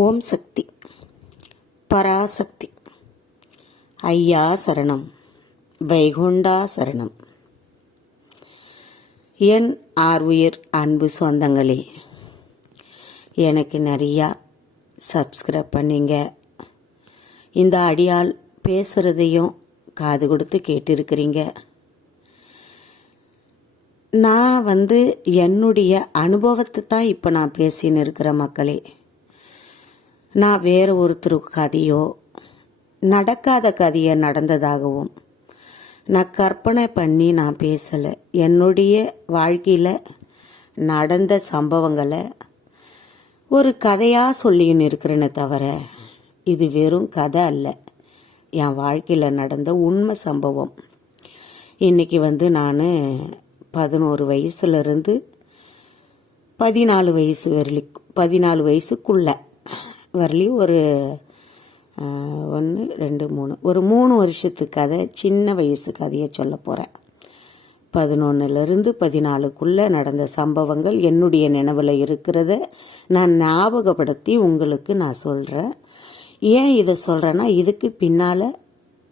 ஓம் சக்தி பராசக்தி ஐயா சரணம் வைகுண்டா சரணம். என் ஆர்வுயிர் அன்பு சொந்தங்களே, எனக்கு நிறையா சப்ஸ்கிரைப் பண்ணிங்க. இந்த அடியால் பேசுகிறதையும் காது கொடுத்து கேட்டிருக்கிறீங்க. நான் என்னுடைய அனுபவத்தை தான் இப்போ நான் பேசின்னு இருக்கிற மக்களே. நான் வேறு ஒருத்தருக்கு கதையோ நடக்காத கதையை நடந்ததாகவும் நான் கற்பனை பண்ணி நான் பேசலை. என்னுடைய வாழ்க்கையில் நடந்த சம்பவங்களை ஒரு கதையாக சொல்லின்னு இருக்கிறேனே தவிர இது வெறும் கதை அல்ல, என் வாழ்க்கையில் நடந்த உண்மை சம்பவம். இன்றைக்கி நான் 11 வயசுலேருந்து 14 வயசு வரலிக்கும் 14 வயசுக்குள்ளே வரலையும் ஒரு 1 2 3 ஒரு 3 வருஷத்து கதை, சின்ன வயசு கதையை சொல்ல போகிறேன். 11லேருந்து 14க்குள்ளே நடந்த சம்பவங்கள் என்னுடைய நினைவில் இருக்கிறத நான் ஞாபகப்படுத்தி உங்களுக்கு நான் சொல்கிறேன். ஏன் இதை சொல்கிறேன்னா, இதுக்கு பின்னால்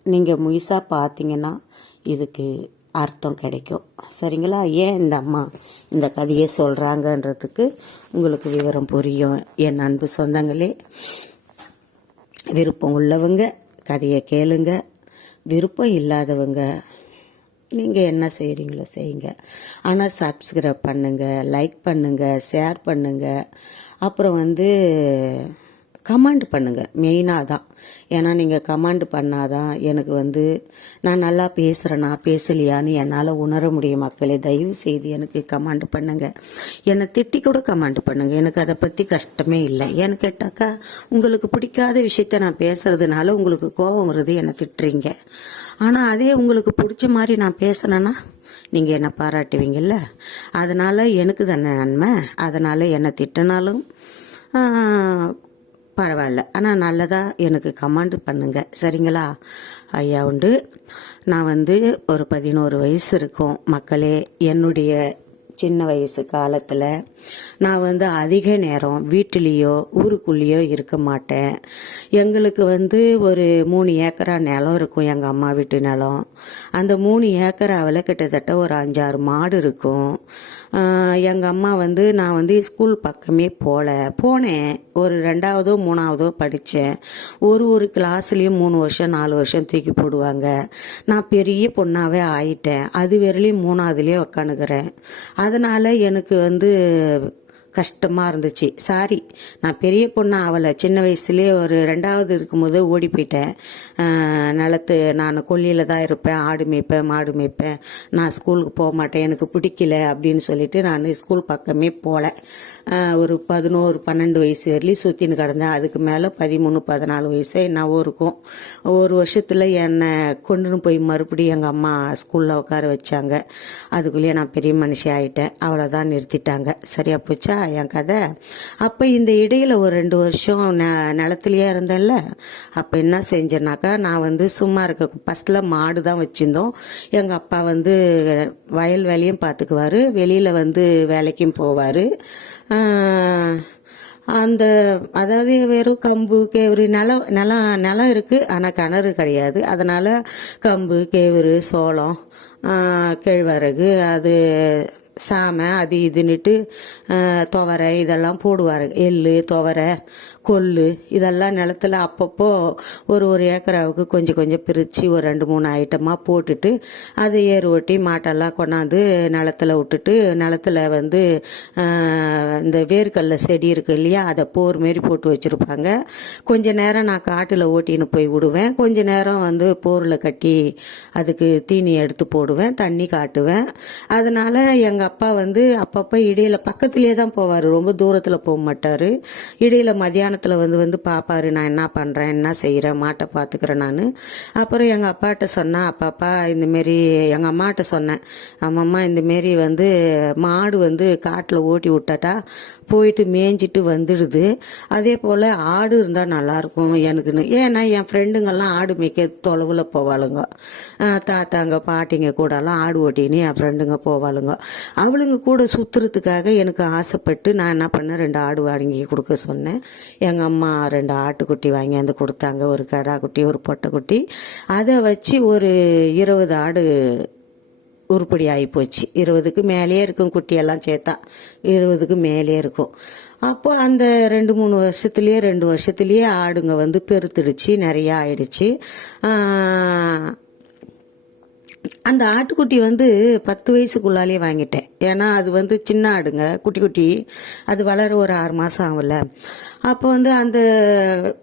நீங்கள் முழுசாக பார்த்தீங்கன்னா இதுக்கு அர்த்தம் கிடைக்கும். சரிங்களா? ஏன் இந்த அம்மா இந்த கதையை சொல்கிறாங்கன்றதுக்கு உங்களுக்கு விவரம் புரியும். என் அன்பு சொந்தங்களே, விருப்பம் உள்ளவங்க கதையை கேளுங்க, விருப்பம் இல்லாதவங்க நீங்கள் என்ன செய்கிறீங்களோ செய்யுங்க. ஆனால் சப்ஸ்கிரைப் பண்ணுங்கள், லைக் பண்ணுங்கள், ஷேர் பண்ணுங்கள். அப்புறம் கமெண்ட் பண்ணுங்கள். மெயினாக தான். ஏன்னா நீங்கள் கமெண்ட் பண்ணாதான் எனக்கு நான் நல்லா பேசுகிறேனா பேசலையான்னு என்னால் உணர முடியும். மக்களே, தயவு செய்து எனக்கு கமெண்ட் பண்ணுங்கள். என்னை திட்டி கூட கமெண்ட் பண்ணுங்கள். எனக்கு அதை பற்றி கஷ்டமே இல்லை. ஏன்னு கேட்டாக்கா, உங்களுக்கு பிடிக்காத விஷயத்த நான் பேசுறதுனால உங்களுக்கு கோபம் வருது, என்னை திட்டுறீங்க. ஆனால் அதே உங்களுக்கு பிடிச்ச மாதிரி நான் பேசுனேன்னா நீங்கள் என்னை பாராட்டுவீங்கள்ல. அதனால் எனக்கு தானே நன்மை. அதனால் என்னை திட்டினாலும் பரவாயில்ல, ஆனால் நல்லதாக எனக்கு கமெண்ட் பண்ணுங்க. சரிங்களா? ஐயா உண்டு. நான் ஒரு 11 வயசு இருக்கும் மக்களே. என்னுடைய சின்ன வயசு காலத்தில் நான் அதிக நேரம் வீட்டிலேயோ ஊருக்குள்ளேயோ இருக்க மாட்டேன். எங்களுக்கு ஒரு 3 ஏக்கரா நிலம் இருக்கும், எங்கள் அம்மா வீட்டு நிலம். அந்த 3 ஏக்கராவில் கிட்டத்தட்ட ஒரு 5-6 மாடு இருக்கும். எங்கள் அம்மா நான் ஸ்கூல் பக்கமே போனேன். ஒரு 2வதோ 3வதோ படித்தேன். ஒரு கிளாஸ்லேயும் 3 வருஷம் 4 வருஷம் தூக்கி போடுவாங்க. நான் பெரிய பொண்ணாவே ஆயிட்டேன். அது வரையிலையும் 3வதுலேயே உக்காந்துக்கிறேன். அதனால் எனக்கு கஷ்டமாக இருந்துச்சு. சாரி, நான் பெரிய பொண்ணு ஆகலை. சின்ன வயசுலேயே ஒரு 2வது இருக்கும்போது ஓடி போயிட்டேன். நிலத்து நான் கொல்லியில் தான் இருப்பேன், ஆடு மேய்ப்பேன், மாடு மேய்ப்பேன். நான் ஸ்கூலுக்கு போக மாட்டேன், எனக்கு பிடிக்கல அப்படின்னு சொல்லிட்டு நான் ஸ்கூல் பக்கமே போகல. ஒரு 11-12 வயசு வரலையும் சுற்றின்னு கிடந்தேன். அதுக்கு மேலே 13-14 வயசு என்னவோ இருக்கும். ஒரு வருஷத்தில் என்னை கொண்டுன்னு போய் மறுபடியும் எங்கள் அம்மா ஸ்கூலில் உட்கார வச்சாங்க. அதுக்குள்ளேயே நான் பெரிய மனுஷி ஆகிட்டேன். அவ்வளோதான், நிறுத்திட்டாங்க. சரியா போச்சா என் கதை? அப்போ இந்த இடையில ஒரு 2 வருஷம் நிலத்துலயே இருந்தேன்ல. அப்போ என்ன செஞ்சேன்னாக்கா, நான் சும்மா இருக்க ஃபர்ஸ்ட்ல மாடு தான் வச்சிருந்தோம். எங்கள் அப்பா வயல் வேலையும் பார்த்துக்குவார், வெளியில் வேலைக்கும் போவார். அதாவது வெறும் கம்பு கேவுரு நிலம் இருக்குது, ஆனால் கிணறு கிடையாது. அதனால் கம்பு கேவுரு சோளம் கேழ்வரகு அது சாமை அது இதுன்னுட்டு துவரை இதெல்லாம் போடுவார். எள்ளு துவரை கொள்ளு இதெல்லாம் நிலத்துல அப்பப்போ ஒரு ஏக்கராவுக்கு கொஞ்சம் கொஞ்சம் பிரித்து ஒரு 2-3 ஐட்டமாக போட்டுட்டு அது ஏறு ஓட்டி மாட்டெல்லாம் கொண்டாந்து நிலத்துல விட்டுட்டு, நிலத்துல இந்த வேர்க்கடலை செடி இருக்கு இல்லையா, அதை போர் மாரி போட்டு வச்சுருப்பாங்க. கொஞ்ச நேரம் நான் காட்டில் ஓட்டின்னு போய் விடுவேன். கொஞ்ச நேரம் போரில் கட்டி அதுக்கு தீனி எடுத்து போடுவேன், தண்ணி காட்டுவேன். அதனால எங்கள் அப்பா அப்பப்போ இடையில பக்கத்துலேயே தான் போவார், ரொம்ப தூரத்தில் போக மாட்டார். இடையில மதியானத்தில் பார்ப்பாரு, நான் என்ன பண்ணுறேன் என்ன செய்கிறேன், மாட்டை பார்த்துக்கிறேன் நான். அப்புறம் எங்கள் அப்பாட்ட சொன்னேன், அப்பாப்பா இந்தமாரி எங்கள் அம்மாட்ட சொன்னேன், அம்மம்மா இந்தமாரி மாடு காட்டில் ஓட்டி விட்டாட்டா போயிட்டு மேய்ஞ்சிட்டு வந்துடுது. அதே போல் ஆடு இருந்தால் நல்லாயிருக்கும் எனக்குன்னு. ஏன்னா என் ஃப்ரெண்டுங்கெல்லாம் ஆடு மேய்க்க தொலைவில் போவாளுங்க. தாத்தாங்க பாட்டிங்க கூடலாம் ஆடு ஓட்டின்னு என் ஃப்ரெண்டுங்க போவாளுங்க. அவளுங்க கூட சுற்றுறதுக்காக எனக்கு ஆசைப்பட்டு நான் என்ன பண்ணேன், 2 ஆடு வாங்கி கொடுக்க சொன்னேன். எங்கள் அம்மா 2 ஆட்டுக்குட்டி வாங்கியாந்து கொடுத்தாங்க, ஒரு கடா குட்டி ஒரு பொட்டைக்குட்டி. அதை வச்சு ஒரு 20 ஆடு உருப்படி ஆகிப்போச்சு. 20க்கு மேலேயே இருக்கும், குட்டியெல்லாம் சேர்த்தா 20க்கு மேலே இருக்கும். அப்போ அந்த 2 வருஷத்துலேயே ஆடுங்க வந்து பெருத்துடுச்சு, நிறையா ஆயிடுச்சு. அந்த ஆட்டுக்குட்டி வந்து 10 வயசுக்குள்ளாலே வாங்கிட்டேன். ஏன்னா அது வந்து சின்ன ஆடுங்க, குட்டி அது வளர ஒரு 6 மாதம் ஆகல. அப்போ வந்து அந்த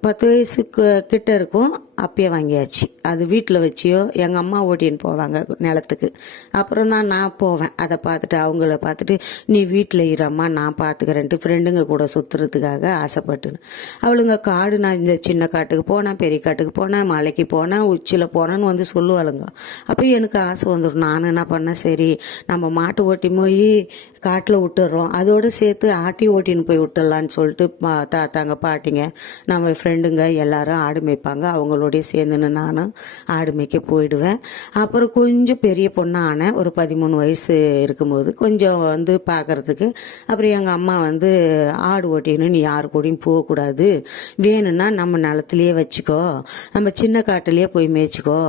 10 வயசுக்கு கிட்ட இருக்கும், அப்பயே வாங்கியாச்சு. அது வீட்டில் வச்சியோ எங்கள் அம்மா ஓட்டின்னு போவாங்க நிலத்துக்கு. அப்புறம் தான் நான் போவேன், அதை பார்த்துட்டு அவங்கள பார்த்துட்டு நீ வீட்டில் இரும்மா நான் பார்த்துக்கிறேன்ட்டு ஃப்ரெண்டுங்க கூட சுற்றுறதுக்காக ஆசைப்பட்டுன்னு அவளுங்க காடு, நான் இந்த சின்ன காட்டுக்கு போனேன், பெரிய காட்டுக்கு போனேன், மலைக்கு போனேன், உச்சியில் போனேன்னு வந்து சொல்லுவாளுங்க. அப்போ எனக்கு ஆசை வந்துடும். நான் என்ன பண்ணேன், சரி நம்ம மாட்டு ஓட்டி போய் காட்டில் விட்டுறோம், அதோடு சேர்த்து ஆட்டி ஓட்டின்னு போய் விட்டுடலான்னு சொல்லிட்டு தாத்தாங்க பாட்டிங்க நம்ம ஃப்ரெண்டுங்க எல்லாரும் ஆடு மேய்ப்பாங்க, அவங்களோடய சேர்ந்துன்னு நானும் ஆடு மேய்க்க போயிடுவேன். அப்புறம் கொஞ்சம் பெரிய பொண்ணாக ஆனேன், ஒரு 13 வயசு இருக்கும்போது கொஞ்சம் வந்து பார்க்கறதுக்கு. அப்புறம் எங்கள் அம்மா வந்து ஆடு ஓட்டின்னு நீ யாரு கூடயும் போகக்கூடாது, வேணும்னா நம்ம நிலத்துலையே வச்சுக்கோ, நம்ம சின்ன காட்டிலேயே போய் மேய்ச்சிக்கோ,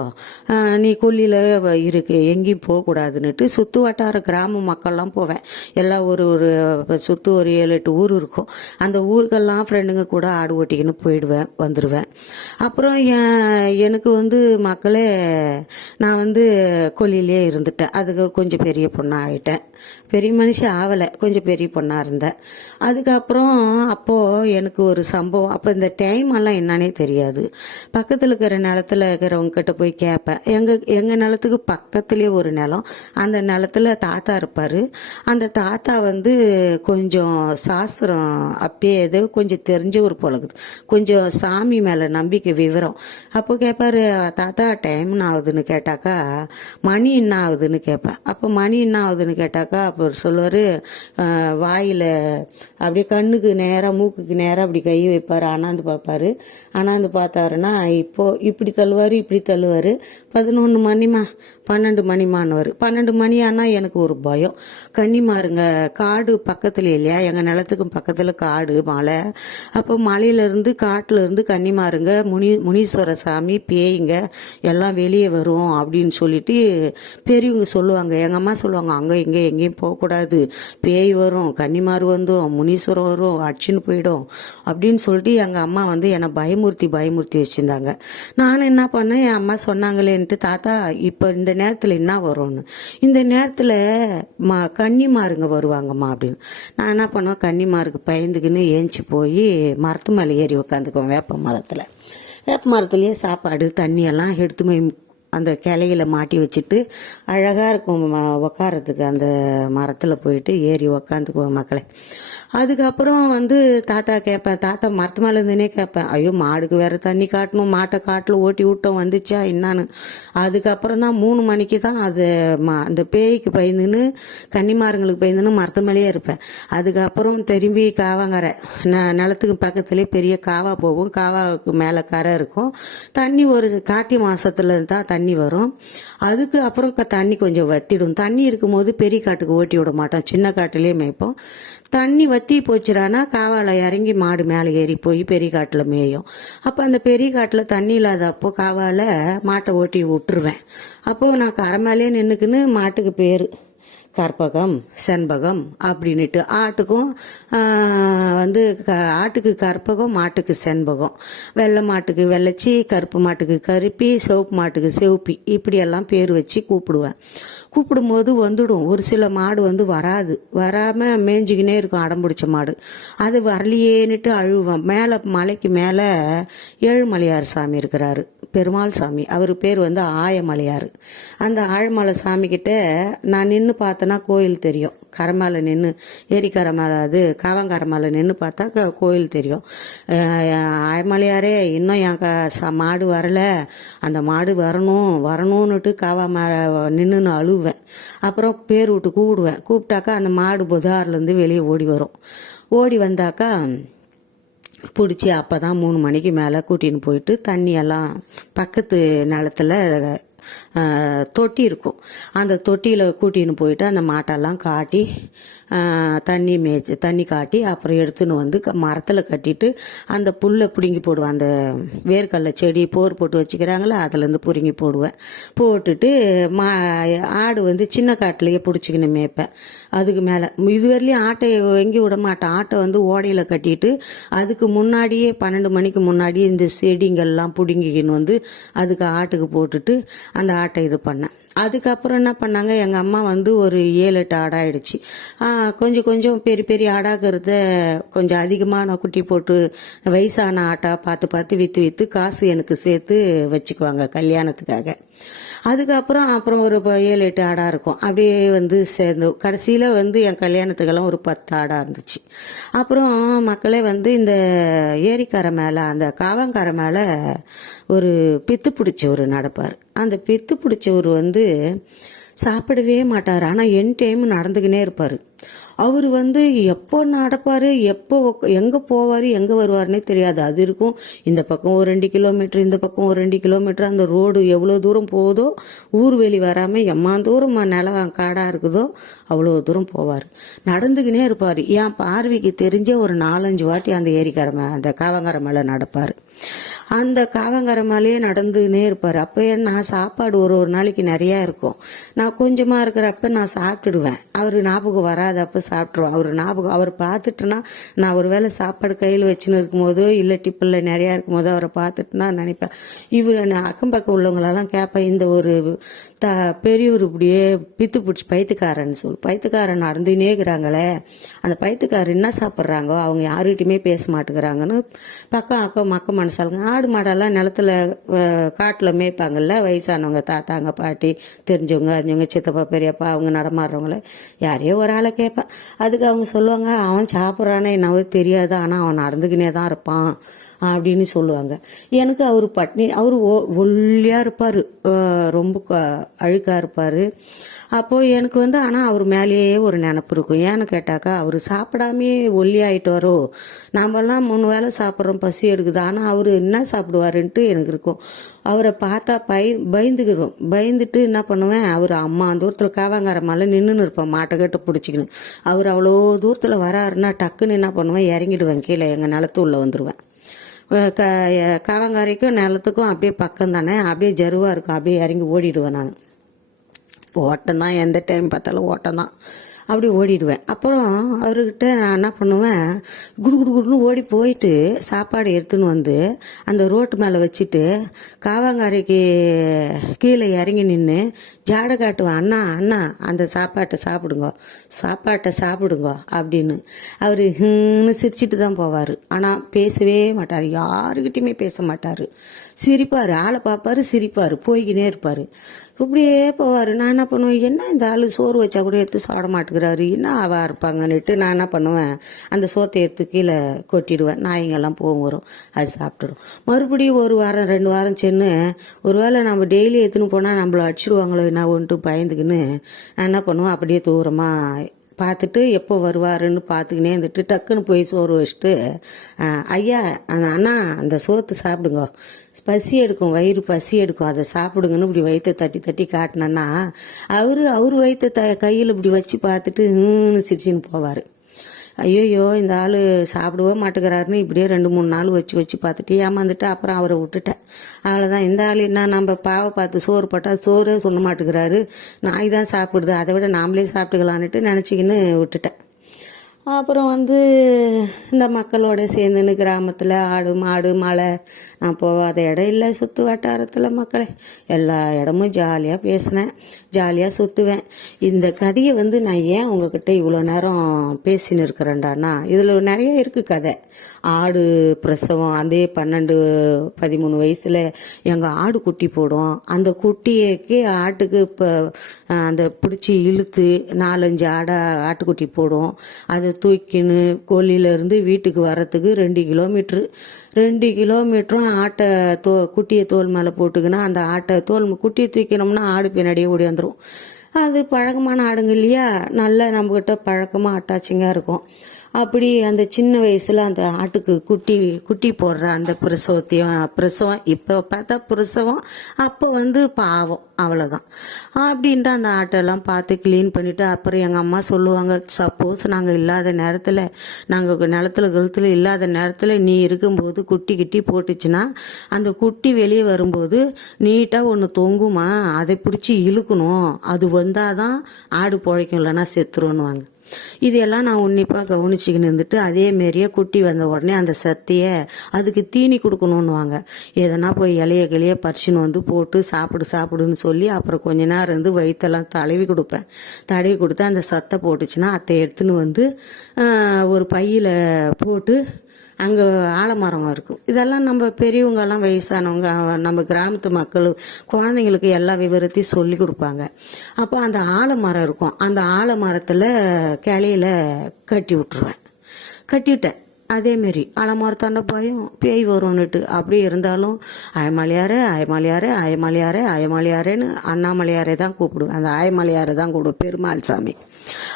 நீ கொல்லியில் இருக்கு எங்கேயும் போகக்கூடாதுன்னுட்டு சுற்று வட்டார கிராம மக்கள்லாம் போவேன். எல்லாம் ஒரு சுற்று ஒரு 7-8 ஊர் இருக்கும். அந்த ஊருக்கெல்லாம் ஃப்ரெண்டுங்க கூட ஆடு ஓட்டிக்கின்னு போயிடுவேன், வந்துடுவேன். அப்புறம் எனக்கு வந்து மக்களே நான் வந்து கொல்லியிலே இருந்துட்டேன். அதுக்கு கொஞ்சம் பெரிய பொண்ணாக ஆகிட்டேன். பெரிய மனுஷன் ஆகலை, கொஞ்சம் பெரிய பொண்ணாக இருந்தேன். அதுக்கப்புறம் அப்போது எனக்கு ஒரு சம்பவம். அப்போ இந்த டைம் எல்லாம் என்னன்னே தெரியாது. பக்கத்தில் இருக்கிற நிலத்துல இருக்கிறவங்க கிட்ட போய் கேட்பேன். எங்கள் நிலத்துக்கு பக்கத்துலேயே ஒரு நிலம், அந்த நிலத்துல தாத்தா இருப்பார். அந்த தாத்தா வந்து கொஞ்சம் சாஸ்திரம் அப்பயே ஏதோ கொஞ்சம் தெரிஞ்ச ஒரு பழகுது, கொஞ்சம் சாமி மேலே நம்பிக்கை விவரம். அப்போ கேட்பாரு, தாத்தா டைம் என்ன ஆகுதுன்னு கேட்டாக்கா மணி என்ன ஆகுதுன்னு கேட்பேன். அப்போ மணி என்ன ஆகுதுன்னு கேட்டாக்கா அப்போ சொல்லுவார், வாயில் அப்படியே கண்ணுக்கு நேராக மூக்குக்கு நேராக அப்படி கை வைப்பார், அண்ணாந்து பார்ப்பாரு. அண்ணாந்து பார்த்தாருன்னா இப்படி தள்ளுவார், இப்படி தள்ளுவார். 11 மணிமா 12 மணிமானவர். 12 மணி ஆனால் எனக்கு ஒரு பயம். கன்னிமாருங்க காடு பக்கத்துல இல்லையா, எங்கள் நிலத்துக்கும் பக்கத்தில் காடு மலை. அப்போ மலையிலேருந்து காட்டிலேருந்து கன்னிமாருங்க முனீஸ்வர சாமி பேய்ங்க எல்லாம் வெளியே வரும் அப்படின்னு சொல்லிட்டு பெரியவங்க சொல்லுவாங்க. எங்கள் அம்மா சொல்லுவாங்க, அங்கே இங்கே எங்கேயும் போகக்கூடாது, பேய் வரும், கன்னிமார் வந்தோம், முனீஸ்வரம் வரும், அடிச்சுன்னு போயிடும் அப்படின்னு சொல்லிட்டு எங்கள் அம்மா வந்து என்னை பயமுறுத்தி வச்சுருந்தாங்க. நான் என்ன பண்ணேன், என் அம்மா சொன்னாங்களேன்ட்டு தாத்தா இப்போ இந்த நேரத்தில் என்ன வரும்னு, இந்த நேரத்தில் கன்னிமாருங்க வருவாங்கம்மா அப்படின்னு. நான் என்ன பண்ணுவேன், கன்னிமாருக்கு பயந்துக்குன்னு ஏஞ்சி போய் மரத்து மேலே ஏறி உட்காந்துக்குவேன். வேப்ப மரத்துலேயே சாப்பாடு தண்ணியெல்லாம் எடுத்து போய் அந்த கிளையில மாட்டி வச்சுட்டு அழகாக இருக்கும் உக்காரத்துக்கு. அந்த மரத்தில் போயிட்டு ஏறி உக்காந்துக்குவோம் மக்களே. அதுக்கப்புறம் வந்து தாத்தா கேட்பேன், தாத்தா மரத்து மேலே இருந்துனே கேட்பேன், ஐயோ மாடுக்கு வேற தண்ணி காட்டணும், மாட்டை காட்டில் ஓட்டி விட்டோம் வந்துச்சா என்னான்னு. அதுக்கப்புறம் தான் 3 மணிக்கு தான் அது அந்த பேய்க்கு பயந்துன்னு கன்னிமாருங்களுக்கு பயந்துன்னு மரத்து மேலேயே இருப்பேன். அதுக்கப்புறம் திரும்பி காவாங்கரை நிலத்துக்கு பக்கத்துலேயே பெரிய காவா போகும், காவாவுக்கு மேலே கரை இருக்கும். தண்ணி ஒரு கார்த்திகை மாசத்துல தான் தண்ணி வரும். அதுக்கு அப்புறம் தண்ணி கொஞ்சம் வத்திடும். தண்ணி இருக்கும்போது பெரிய காட்டுக்கு ஓட்டி விட மாட்டோம், சின்ன காட்டுலேயே மேய்ப்போம். தண்ணி வத்தி போச்சுறானா காவால இறங்கி மாடு மேலே ஏறி போய் பெரிய காட்டில் மேயும். அப்போ அந்த பெரிய காட்டில் தண்ணி இல்லாதப்போ காவால மாட்டை ஓட்டி விட்டுருவேன். அப்போது நான் கரை மேலே நின்றுக்குன்னு மாட்டுக்கு பேர் கற்பகம் செண்பகம் அப்படின்னுட்டு. ஆட்டுக்கும் வந்து ஆட்டுக்கு கற்பகம், மாட்டுக்கு செண்பகம், வெள்ளை மாட்டுக்கு வெள்ளச்சி, கருப்பு மாட்டுக்கு கருப்பி, சிவப்பு மாட்டுக்கு செவப்பி, இப்படியெல்லாம் பேர் வச்சு கூப்பிடும்போது வந்துடும். ஒரு சில மாடு வந்து வராமல் மேய்ஞ்சிக்கினே இருக்கும், அடம்பிடிச்ச மாடு. அது வரலையேன்னுட்டு அழுவேன். மேலே மலைக்கு மேலே ஏழுமலையார் சாமி இருக்கிறாரு, பெருமாள் சாமி. அவர் பேர் வந்து ஆயமலையார். அந்த ஆழமலை சாமி கிட்ட நான் நின்று பார்த்தேன்னா கோயில் தெரியும். கரை மேலே நின்று ஏரிக்கரை மேலே, அது காவங்கரை மேலே நின்று பார்த்தா கோயில் தெரியும். ஆயமலையாரே இன்னும் என் மாடு வரல, அந்த மாடு வரணும்னுட்டு காவா மேலே நின்று அழுவேன். அப்புறம் பேர் விட்டு கூப்பிட்டாக்கா அந்த மாடு புதார்லேருந்து வெளியே ஓடி வந்தாக்கா பிடிச்சி அப்போ தான் 3 மணிக்கு மேலே கூட்டின்னு போயிட்டு தண்ணியெல்லாம் பக்கத்து நிலத்துல தொட்டி இருக்கும். அந்த தொட்டியில் கூட்டின்னு போயிட்டு அந்த மாட்டெல்லாம் காட்டி தண்ணி காட்டி அப்புறம் எடுத்துன்னு வந்து மரத்தில் கட்டிட்டு அந்த புல்லை பிடுங்கி போடுவேன். அந்த வேர்க்கடலை செடி போர் போட்டு வச்சுக்கிறாங்களே அதுலேருந்து பிடுங்கி போடுவேன். போட்டுட்டு ஆடு வந்து சின்ன காட்டிலேயே பிடிச்சிக்கின்னு மேய்ப்பேன். அதுக்கு மேலே இதுவரையிலையும் ஆட்டை எங்கேயும் விட மாட்டேன். ஆட்டை வந்து ஓடையில் கட்டிட்டு அதுக்கு முன்னாடியே 12 மணிக்கு முன்னாடியே இந்த செடிங்கள்லாம் பிடுங்கிக்கின்னு வந்து அதுக்கு ஆட்டுக்கு போட்டுட்டு அந்த ஆட்டை இது பண்ணேன். அதுக்கப்புறம் என்ன பண்ணாங்க, எங்கள் அம்மா வந்து ஒரு 7-8 ஆடாயிடுச்சு. கொஞ்சம் கொஞ்சம் பெரிய பெரிய ஆடாகிறத கொஞ்சம் அதிகமாக நான் குட்டி போட்டு வயசான ஆட்டா பார்த்து பார்த்து விற்று விற்று காசு எனக்கு சேர்த்து வச்சுக்குவாங்க கல்யாணத்துக்காக. அதுக்கப்புறம் ஒரு 7-8 ஆடாக இருக்கும். அப்படியே வந்து சேர்ந்து கடைசியில் வந்து என் கல்யாணத்துக்கெல்லாம் ஒரு 10 ஆடாக இருந்துச்சு. அப்புறம் மக்களே வந்து இந்த ஏரிக்கரை மேலே அந்த காவங்கரை மேலே ஒரு பித்து பிடிச்சவர் நடப்பார். அந்த பித்து பிடிச்சவர் வந்து சாப்பிடவே மாட்டார். ஆனால் என் டைம் நடந்துக்கினே இருப்பார். அவர் வந்து எப்போ நடப்பார், எப்போ எங்கே போவார் எங்கே வருவார்னே தெரியாது. அது இருக்கும் இந்த பக்கம் ஒரு 2 கிலோமீட்டர், இந்த பக்கம் ஒரு 2 கிலோமீட்டர். அந்த ரோடு எவ்வளோ தூரம் போகுதோ ஊர் வெளி வராமல் எம்மா தூரம் நிலம் காடாக இருக்குதோ அவ்வளோ தூரம் போவார். நடந்துக்கினே இருப்பார். என் பார்வைக்கு தெரிஞ்ச ஒரு 4-5 வாட்டி அந்த ஏரிக்கரை அந்த காவங்கரை மேலே நடப்பார். அந்த காவங்கரை மேலேயே நடந்துக்கினே இருப்பார். அப்போ நான் சாப்பாடு ஒரு நாளைக்கு நிறையா இருக்கும். நான் கொஞ்சமாக இருக்கிறப்ப நான் சாப்பிட்டுடுவேன். அவர் ஞாபகம் வராதப்ப சாப்பிட்ருவோம். அவர் பார்த்துட்டுனா நான் ஒரு வேளை சாப்பாடு கையில் வச்சுன்னு இருக்கும்போதோ இல்லை டிப்பில் நிறையா இருக்கும்போதோ அவரை பார்த்துட்டுனா நினைப்பேன். நான் அக்கம் பக்கம் உள்ளவங்களெல்லாம் கேட்பேன், இந்த ஒரு பெரியவர் இப்படியே பித்து பிடிச்சி பைத்துக்காரன் நடந்துனே இருக்கிறாங்களே, அந்த பைத்துக்காரர் என்ன சாப்பிட்றாங்கோ, அவங்க யாருகிட்டையுமே பேச மாட்டேங்கிறாங்கன்னு அக்கம் மனசாலுங்க. ஆடு மாடெல்லாம் நிலத்துல காட்டில் மேய்ப்பாங்கல்ல வயசானவங்க, தாத்தாங்க, பாட்டி, தெரிஞ்சவங்க, அறிஞ்சவங்க, சித்தப்பா, பெரியப்பா, அவங்க நடமாடுறவங்கள யாரையோ ஒரு ஆளை கேட்பேன். அதுக்கு அவங்க சொல்லுவாங்க, அவன் சாப்பிட்றானே என்னவோ தெரியாது, ஆனால் அவன் நடந்துக்கினே தான் இருப்பான் அப்படின்னு சொல்லுவாங்க. எனக்கு அவர் ஒல்லியாக இருப்பார், ரொம்ப அழுக்காக இருப்பார். அப்போது எனக்கு வந்து ஆனால் அவர் மேலேயே ஒரு நினப்பு இருக்கும். ஏன்னு கேட்டாக்கா, அவர் சாப்பிடாமே ஒல்லி ஆகிட்டாரோ, நாமெல்லாம் 3 வேளை சாப்பிட்றோம், பசி எடுக்குது, ஆனால் அவர் என்ன சாப்பிடுவாருன்ட்டு எனக்கு இருக்கும். அவரை பார்த்தா பயந்துட்டு என்ன பண்ணுவேன், அவர் அம்மா தூரத்தில் காவாங்கார மேலே நின்றுன்னு இருப்பேன் மாட்டை கட்டு பிடிச்சிக்கின்னு. அவர் அவ்வளோ தூரத்தில் வராருன்னா டக்குன்னு என்ன பண்ணுவேன், இறங்கிடுவேன் கீழே, எங்கள் நிலத்து உள்ள வந்துடுவேன். காவங்காரைக்கும் நிலத்துக்கும் அப்படியே பக்கம் தானே, அப்படியே ஜருவாக இருக்கும், அப்படியே இறங்கி ஓடிடுவேன். நான் ஓட்டம் தான், எந்த டைம் பார்த்தாலும் ஓட்டம் தான், அப்படி ஓடிடுவேன். அப்புறம் அவர்கிட்ட நான் என்ன பண்ணுவேன், குடுன்னு ஓடி போயிட்டு சாப்பாடு எடுத்துன்னு வந்து அந்த ரோட்டு மேலே வச்சுட்டு காவாங்காரைக்கு கீழே இறங்கி நின்று ஜாடை காட்டுவேன். அண்ணா அந்த சாப்பாட்டை சாப்பிடுங்க அப்படின்னு. அவர் சிரிச்சிட்டு தான் போவார். ஆனால் பேசவே மாட்டார், யாருக்கிட்டையுமே பேச மாட்டார். சிரிப்பார், ஆளை பார்ப்பாரு, சிரிப்பார், போய்கினே இருப்பார், இப்படியே போவார். நான் என்ன பண்ணுவேன், என்ன இந்த ஆள் சோறு வச்சா கூட எடுத்து சாப்பிட மாட்டேங்கிறாரு, என்ன ஆவா இருப்பாங்கன்னுட்டு நான் என்ன பண்ணுவேன், அந்த சோத்தை எடுத்து கீழே கொட்டிடுவேன். நாய்ங்கெல்லாம் போகும் வரும், அது சாப்பிட்டுடும். மறுபடியும் 1 வாரம் 2 வாரம் சென்று ஒருவேளை நம்ம டெய்லி எடுத்துன்னு போனால் நம்மள அடிச்சிடுவாங்களோ என்ன ஒன்ட்டு பயந்துக்குன்னு நான் என்ன பண்ணுவேன், அப்படியே தூரமாக பார்த்துட்டு எப்போ வருவாருன்னு பார்த்துக்கினே இருந்துட்டு டக்குன்னு போய் சோறு வச்சுட்டு, ஐயா அண்ணா அந்த சோத்து சாப்பிடுங்க, பசி எடுக்கும், வயிறு பசி எடுக்கும், அதை சாப்பிடுங்கன்னு இப்படி வயிற்றை தட்டி தட்டி காட்டினேன்னா அவர் வயிற்றை கையில் இப்படி வச்சு பார்த்துட்டு சிரிச்சின்னு போவார். ஐயோயோ இந்த ஆள் சாப்பிடவே மாட்டேங்கிறாருன்னு இப்படியே 2-3 நாள் வச்சு பார்த்துட்டு ஏமாந்துட்டு அப்புறம் அவரை விட்டுட்டேன். அவ்வளோதான். இந்த ஆள் என்ன நம்ம பாவை பார்த்து சோறு போட்டால் சோறே சொல்ல மாட்டேங்கிறாரு, நாய் தான் சாப்பிடுது, அதை விட நாமளே சாப்பிட்டுக்கலான்ட்டு நினச்சிக்கின்னு விட்டுட்டேன். அப்புறம் வந்து இந்த மக்களோட சேர்ந்துன்னு கிராமத்தில் ஆடு மாடு மலை, நான் போகாத இடம் இல்லை சுற்று வட்டாரத்தில் மக்களே, எல்லா இடமும் ஜாலியாக பேசினேன், ஜாலியாக சுற்றுவேன். இந்த கதையை வந்து நான் ஏன் உங்ககிட்ட இவ்வளோ நேரம் பேசின்னு இருக்கிறேன்டான்னா, இதில் நிறைய இருக்குது கதை. ஆடு பிரசவம், அதே 12-13 வயசில் எங்கள் ஆடு குட்டி போடும். அந்த குட்டிக்கு ஆட்டுக்கு இப்போ அந்த பிடிச்சி இழுத்து 4-5 ஆட்டுக்குட்டி போடும். அதை தூக்கின்னு கொல்லியிலேருந்து வீட்டுக்கு வர்றதுக்கு 2 கிலோமீட்டரும் ஆட்டை குட்டியை தோல் மேலே போட்டுக்கினா அந்த ஆட்டை குட்டியை தூக்கினோம்னா ஆடு பின்னாடியே ஓடி வந்துடும். அது பழக்கமான ஆடுங்க இல்லையா, நல்ல நம்மக்கிட்ட பழக்கமாக அட்டாச்சிங்காக இருக்கும். அப்படி அந்த சின்ன வயசில் அந்த ஆட்டுக்கு குட்டி போடுற அந்த பிரசவம் இப்போ பார்த்தா பிரசவம், அப்போ வந்து பாவம், அவ்வளோதான். அப்படின்ட்டு அந்த ஆட்டெல்லாம் பார்த்து க்ளீன் பண்ணிவிட்டு அப்புறம் எங்கள் அம்மா சொல்லுவாங்க, சப்போஸ் நாங்கள் இல்லாத நேரத்தில், நாங்கள் நிலத்துல கழுத்தில் இல்லாத நேரத்தில் நீ இருக்கும்போது குட்டி போட்டுச்சுன்னா அந்த குட்டி வெளியே வரும்போது நீட்டாக ஒன்று தொங்குமா, அதை பிடிச்சி இழுக்கணும், அது வந்தாதான் ஆடு பிழைக்கும், இல்லைன்னா செத்துருன்னுவாங்க. இதெல்லாம் நான் உன்னிப்பாக கவனிச்சிக்கின்னு இருந்துட்டு அதே மாரியே குட்டி வந்த உடனே அந்த சத்தையை அதுக்கு தீனி கொடுக்கணுன்னுவாங்க. எதனா போய் இலைய கிளைய பறிச்சுன்னு வந்து போட்டு சாப்பிடுன்னு சொல்லி அப்புறம் கொஞ்ச நேரம் இருந்து வயிற்றெல்லாம் தடவி கொடுத்து அந்த சத்தை போட்டுச்சுன்னா அதை எடுத்துன்னு வந்து ஒரு பையில் போட்டு அங்கே ஆலமரம் இருக்கும். இதெல்லாம் நம்ம பெரியவங்கெல்லாம் வயசானவங்க நம்ம கிராமத்து மக்கள் குழந்தைங்களுக்கு எல்லா விவரத்தையும் சொல்லி கொடுப்பாங்க. அப்போ அந்த ஆலமரம் இருக்கும், அந்த ஆலமரத்தில் கிளையில கட்டிவிட்டேன். அதேமாரி ஆலமரத்தாண்ட பேய் வரும்னுட்டு அப்படியே இருந்தாலும் அயமலையாரேன்னு அண்ணாமலையாரே தான் கூப்பிடுவேன். அந்த ஆயமலையாரை தான் கூப்பிடுவேன், பெருமாள் சாமி.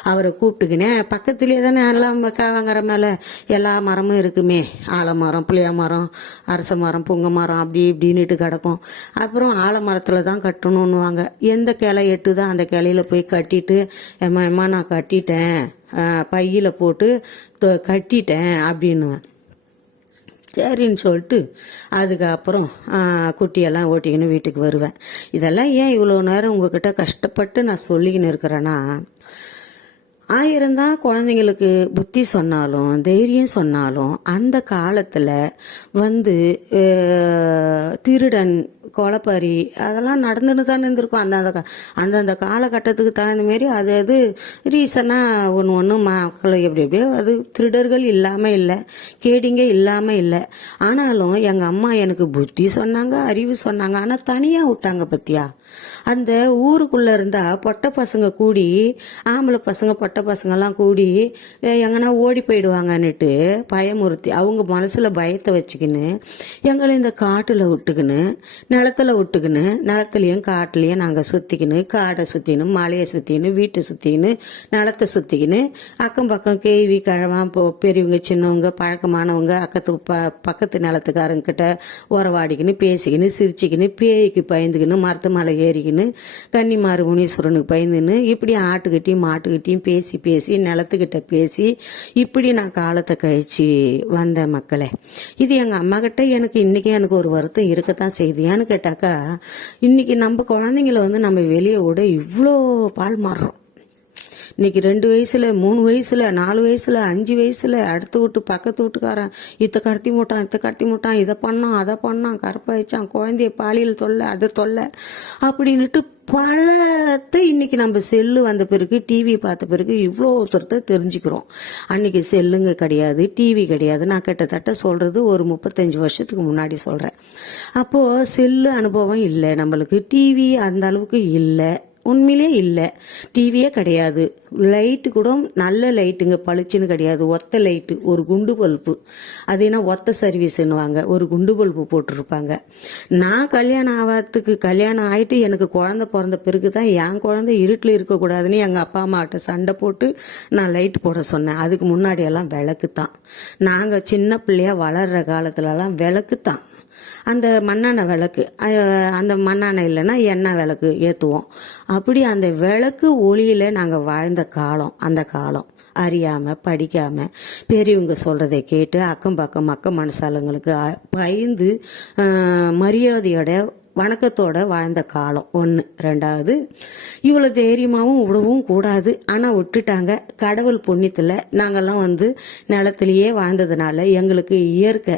அவரை கூப்பிட்டுக்கினேன். பக்கத்துலேயே தானே எல்லாம் காவங்கர மேலே எல்லா மரமும் இருக்குமே, ஆலமரம், புளிய மரம், அரச மரம், புங்க மரம், அப்படி இப்படின்னுட்டு கிடக்கும். அப்புறம் ஆலமரத்தில் தான் கட்டணுன்னுவாங்க. எந்த கிளை எட்டுதான் அந்த கிளையில போய் கட்டிட்டு, எம்மா நான் கட்டிட்டேன், பையில் போட்டு கட்டிட்டேன் அப்படின்னுவேன். சரின்னு சொல்லிட்டு அதுக்கப்புறம் குட்டியெல்லாம் ஓட்டிக்கின்னு வீட்டுக்கு வருவேன். இதெல்லாம் ஏன் இவ்வளோ நேரம் உங்ககிட்ட கஷ்டப்பட்டு நான் சொல்லிக்கின்னு இருக்கிறேன்னா, 1000 தான் குழந்தைங்களுக்கு புத்தி சொன்னாலும் தைரியம் சொன்னாலும் அந்த காலத்தில் வந்து திருடன், கொலைப்பறி அதெல்லாம் நடந்துன்னு தான் இருந்திருக்கும். அந்தந்த காலகட்டத்துக்கு தகுந்த மாரி அது ரீசனாக ஒன்று மக்களை எப்படியோ அது திருடர்கள் இல்லாமல் இல்லை, கேடிங்க இல்லாமல் இல்லை. ஆனாலும் எங்கள் அம்மா எனக்கு புத்தி சொன்னாங்க, அறிவு சொன்னாங்க, ஆனால் தனியாக விட்டாங்க பத்தியா. அந்த ஊருக்குள்ளே இருந்தால் பொட்டை பசங்க கூடி, ஆம்பளை பசங்க பொட்டை பசங்கெல்லாம் கூடி எங்கன்னா ஓடி போயிடுவாங்கன்னுட்டு பயமுறுத்தி அவங்க மனசில் பயத்தை வச்சுக்கின்னு எங்களை இந்த காட்டில் விட்டுக்கின்னு நிலத்துல விட்டுக்கின்னு நிலத்துலையும் காட்டுலையும் நாங்கள் சுற்றிக்கின்னு காடை சுற்றின்னு மலையை சுற்றின்னு வீட்டை சுற்றிக்கின்னு நிலத்தை சுற்றிக்கின்னு அக்கம் பக்கம் கேள்வி கிழவன் பெரியவங்க சின்னவங்க பழக்கமானவங்க பக்கத்து நிலத்துக்காரங்கிட்ட உறவாடிக்கின்னு பேசிக்கின்னு சிரிச்சிக்கின்னு பேய்க்கு பயந்துக்கின்னு மரத்து மலை ஏறிக்கின்னு கன்னிமாறு முனீஸ்வரனுக்கு பயந்துன்னு இப்படி ஆட்டுக்கிட்டையும் மாட்டுக்கிட்டையும் பேசி நிலத்துக்கிட்ட பேசி இப்படி நான் காலத்தை கழிச்சு வந்த மக்களே. இது எங்கள் அம்மா கிட்ட எனக்கு ஒரு வருத்தம் இருக்கத்தான் செய்யுது. ஏன்னு கேட்டாக்கா, இன்னைக்கு நம்ம குழந்தைங்கள வந்து நம்ம வெளியே விட இவ்வளோ பால் மாறுறோம். இன்னைக்கு 2 வயசுல 3 வயசுல 4 வயசுல 5 வயசுல அடுத்த வீட்டு பக்கத்து வீட்டுக்காரன் இதை கடத்தி மூட்டான் இதை பண்ணான் அதை பண்ணான், கருப்பாயிச்சான், குழந்தைய பாலியல் தொல்லை, அதை தொல்லை அப்படின்னுட்டு பழத்தை இன்னைக்கு நம்ம செல்லு வந்த பிறகு டிவி பார்த்த பிறகு இவ்வளோ ஒருத்தரத்தை தெரிஞ்சுக்கிறோம். அன்னைக்கு செல்லுங்க கிடையாது, டிவி கிடையாது. நான் கிட்டத்தட்ட சொல்றது ஒரு 35 வருஷத்துக்கு முன்னாடி சொல்றேன். அப்போ செல்லு அனுபவம் இல்லை நம்மளுக்கு, டிவி அந்த அளவுக்கு இல்லை, உண்மையிலே இல்லை, டிவியே கிடையாது. லைட்டு கூட நல்ல லைட்டுங்க, பளிச்சுன்னு கிடையாது, ஒத்த லைட்டு, ஒரு குண்டு பல்பு, அது என்ன ஒத்த சர்வீஸ்ன்னுவாங்க, ஒரு குண்டு பல்பு போட்டிருப்பாங்க. நான் கல்யாணம் ஆயிட்டு எனக்கு குழந்தை பிறந்த பிறகு தான் என் குழந்தை இருட்டில் இருக்கக்கூடாதுன்னு எங்கள் அப்பா அம்மாட்ட சண்டை போட்டு நான் லைட் போட சொன்னேன். அதுக்கு முன்னாடியெல்லாம் விளக்கு தான். நாங்கள் சின்ன பிள்ளையா வளர்கிற காலத்துலலாம் விளக்கு தான். அந்த மண்ணெண்ணெய் விளக்கு, அந்த மண்ணெண்ணெய் இல்லைன்னா எண்ணெய் விளக்கு ஏற்றுவோம். அப்படி அந்த விளக்கு ஒளியில நாங்கள் வாழ்ந்த காலம், அந்த காலம் அறியாம படிக்காம பெரியவங்க சொல்றதை கேட்டு அக்கம் பக்கம் மனசாலங்களுக்கு பயந்து மரியாதையோட வணக்கத்தோட வாழ்ந்த காலம் ஒன்று. 2வது, இவ்வளோ தைரியமாகவும் விடவும் கூடாது, ஆனால் விட்டுட்டாங்க. கடவுள் புண்ணியத்தில் நாங்கள்லாம் வந்து நிலத்திலேயே வாழ்ந்ததுனால எங்களுக்கு இயற்கை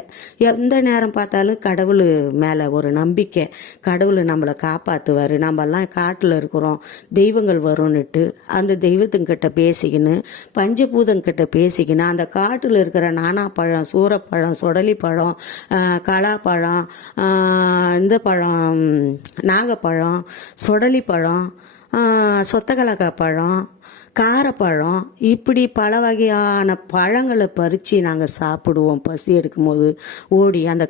எந்த நேரம் பார்த்தாலும் கடவுள் மேலே ஒரு நம்பிக்கை, கடவுள் நம்மளை காப்பாற்றுவார், நம்மெல்லாம் காட்டில் இருக்கிறோம், தெய்வங்கள் வரும்னுட்டு அந்த தெய்வத்துங்கிட்ட பேசிக்கின்னு பஞ்சபூதங்கிட்ட பேசிக்கின்னு அந்த காட்டில் இருக்கிற நானாப்பழம், சூரப்பழம், சொடலி பழம், கலாப்பழம், இந்த பழம் நாகப்பழம், சொடலி பழம், சொத்தகலக்காய் பழம், காரப்பழம், இப்படி பல வகையான பழங்களை பறித்து நாங்கள் சாப்பிடுவோம். பசி எடுக்கும்போது ஓடி அந்த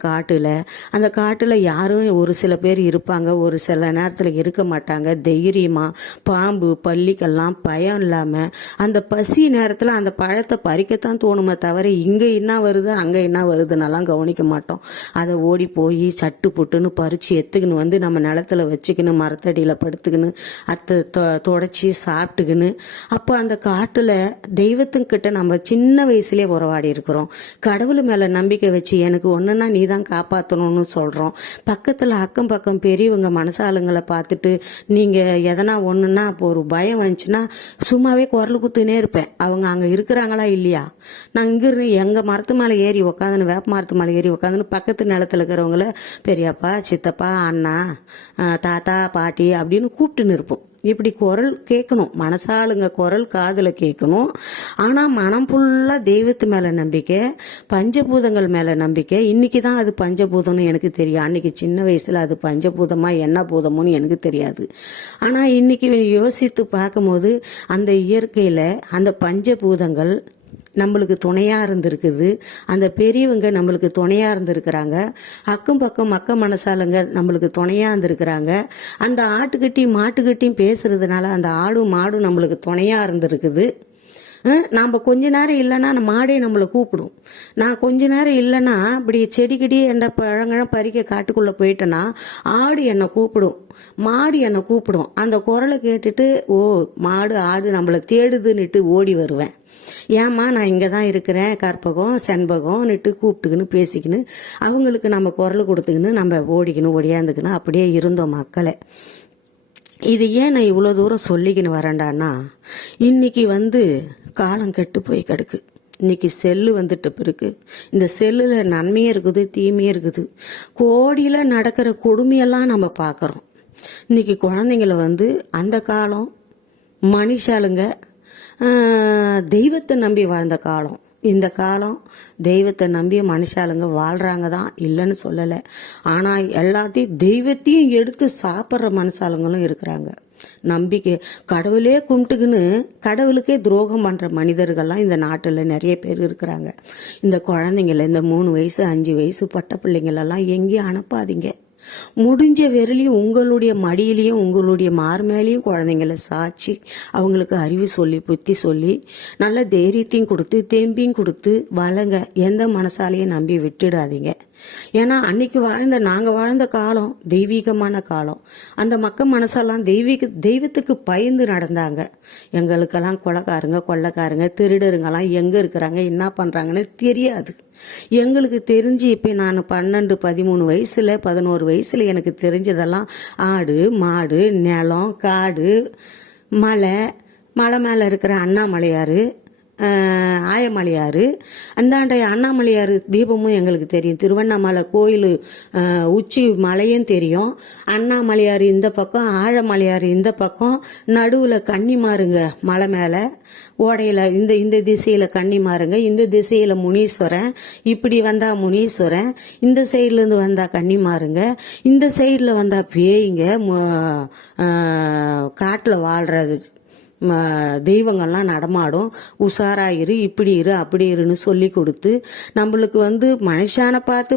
காட்டில் யாரும் ஒரு சில பேர் இருப்பாங்க, ஒரு சில நேரத்தில் இருக்க மாட்டாங்க. தைரியமாக பாம்பு பள்ளிக்கெல்லாம் பயம் இல்லாமல் அந்த பசி நேரத்தில் அந்த பழத்தை பறிக்கத்தான் தோணுமே தவிர இங்கே என்ன வருது அங்கே என்ன வருதுன்னெல்லாம் கவனிக்க மாட்டோம். அதை ஓடி போய் சட்டு புட்டுன்னு பறித்து எடுத்துக்கின்னு வந்து நம்ம நிலத்துல வச்சுக்கின்னு மரத்தடியில் படுத்துக்கின்னு அத்தை தொடச்சி சாப்பிட்டுக்கின்னு அப்போ அந்த காட்டுல தெய்வத்துக்கிட்ட நம்ம சின்ன வயசுலேயே உறவாடி இருக்கிறோம். கடவுள் மேல நம்பிக்கை வச்சு எனக்கு ஒண்ணுன்னா நீ தான் காப்பாற்றணும்னு சொல்றோம். பக்கத்துல அக்கம் பக்கம் பெரியவங்க மனசாளுங்களை பார்த்துட்டு நீங்க எதனா ஒண்ணுன்னா அப்போ ஒரு பயம் வந்துச்சுன்னா சும்மாவே குரல் குத்துனே இருப்பேன். அவங்க அங்க இருக்கிறாங்களா இல்லையா, நான் இங்கிருந்து எங்க மரத்து மேலே ஏறி உக்காந்துன்னு வேப்ப மரத்து மேலே ஏறி உக்காந்துன்னு பக்கத்து நிலத்துல இருக்கிறவங்கள பெரியப்பா சித்தப்பா அண்ணா தாத்தா பாட்டி அப்படின்னு கூப்பிட்டுன்னு இருப்போம். இப்படி குரல் கேட்கணும், மனசாளுங்க குரல் காதுல கேட்கணும். ஆனா மனம் ஃபுல்லா தெய்வத்து மேல நம்பிக்கை, பஞ்சபூதங்கள் மேல நம்பிக்கை. இன்னைக்கு தான் அது பஞ்சபூதம்னு எனக்கு தெரியும். அன்னைக்கு சின்ன வயசுல அது பஞ்சபூதமா என்ன பூதமுன்னு எனக்கு தெரியாது. ஆனா இன்னைக்கு யோசித்து பார்க்கும்போது அந்த இயற்கையில அந்த பஞ்சபூதங்கள் நம்மளுக்கு துணையா இருந்திருக்குது. அந்த பெரியவங்க நம்மளுக்கு துணையா இருந்திருக்கிறாங்க. அக்கம் பக்கம் மனசாலுங்க நம்மளுக்கு துணையா இருந்திருக்கிறாங்க. அந்த ஆட்டுக்கட்டி மாட்டுக்கட்டியும் பேசுறதுனால அந்த ஆடும் மாடும் நம்மளுக்கு துணையா இருந்திருக்குது. நாம் கொஞ்ச நேரம் இல்லைன்னா அந்த மாடே நம்மளை கூப்பிடும். நான் கொஞ்ச நேரம் இல்லைன்னா இப்படி செடிக்கடி என்ற பழங்கழம் பறிக்க காட்டுக்குள்ளே போயிட்டேன்னா ஆடு என்னை கூப்பிடும், மாடு என்னை கூப்பிடும். அந்த குரலை கேட்டுட்டு ஓ மாடு ஆடு நம்மளை தேடுதுன்னுட்டு ஓடி வருவேன். ஏம்மா நான் இங்கே தான் இருக்கிறேன் கற்பகம் செண்பகம்னுட்டு கூப்பிட்டுக்கின்னு பேசிக்கின்னு அவங்களுக்கு நம்ம குரல் கொடுத்துக்கின்னு நம்ம ஓடிக்கணும் ஒடியாந்துக்கணும் அப்படியே இருந்தோம் மக்களை. இது ஏன் நான் இவ்வளோ தூரம் சொல்லிக்கின்னு வரேன்டான்னா, இன்னைக்கு காலம் கெட்டு போய் கிடக்கு. இன்னைக்கு செல்லு வந்துட்டு பிறகு இந்த செல்லில் நன்மையும் இருக்குது தீமையும் இருக்குது. கோடியில் நடக்கிற கொடுமையெல்லாம் நம்ம பார்க்குறோம். இன்னைக்கு குழந்தைங்கள அந்த காலம் மனுஷாளுங்க தெய்வத்தை நம்பி வாழ்ந்த காலம். இந்த காலம் தெய்வத்தை நம்பி மனுஷாளுங்க வாழ்றாங்க தான், இல்லைன்னு சொல்லலை. ஆனால் எல்லாத்தையும் தெய்வத்தையும் எடுத்து சாப்பிட்ற மனுஷாளுங்களும் இருக்கிறாங்க. நம்பிக்கை கடவுளே கும்பிட்டுக்குன்னு கடவுளுக்கே துரோகம் பண்ற மனிதர்கள்லாம் இந்த நாட்டுல நிறைய பேர் இருக்கிறாங்க. இந்த குழந்தைங்கள இந்த 3 வயசு 5 வயசு பட்ட பிள்ளைங்களெல்லாம் எங்கேயும் அனுப்பாதீங்க. முடிஞ்ச விரலையும் உங்களுடைய மடியிலையும் உங்களுடைய மார்மேலையும் குழந்தைங்களை சாட்சி அவங்களுக்கு அறிவு சொல்லி புத்தி சொல்லி நல்ல தைரியத்தையும் கொடுத்து தெம்பியும் கொடுத்து வளங்க. எந்த மனசாலையும் நம்பி விட்டுடாதீங்க. ஏன்னா அன்னைக்கு நாங்கள் வாழ்ந்த காலம் தெய்வீகமான காலம். அந்த மக்கள் மனசெல்லாம் தெய்வத்துக்கு பயந்து நடந்தாங்க. எங்களுக்கெல்லாம் கொள்ளைக்காரங்க திருடருங்கெல்லாம் எங்கே இருக்கிறாங்க என்ன பண்ணுறாங்கன்னு தெரியாது. எங்களுக்கு தெரிஞ்சு இப்போ நான் 12 13 வயசுல 11 வயசுல எனக்கு தெரிஞ்சதெல்லாம் ஆடு மாடு நிலம் காடு மலை மேலே இருக்கிற அண்ணாமலையாறு ஆயமலையாறு அந்தாண்ட அண்ணாமலையாறு தீபமும் எங்களுக்கு தெரியும். திருவண்ணாமலை கோயில் உச்சி மலையும் தெரியும். அண்ணாமலையாறு இந்த பக்கம் ஆழமலையாறு இந்த பக்கம் நடுவில் கன்னிமாருங்க மலை மேலே ஓடையில் இந்த திசையில் கன்னிமாருங்க, இந்த திசையில் முனீஸ்வரன், இப்படி வந்தா முனீஸ்வரன், இந்த சைட்லேருந்து வந்தா கன்னிமாருங்க, இந்த சைடில் வந்தா பேய்ங்க, காட்டில் வாழ்றது தெய்வங்கள்லாம் நடமாடும். உஷாராயிரு இப்படி இரு அப்படி இருன்னு சொல்லி கொடுத்து நம்மளுக்கு மனுஷானை பார்த்து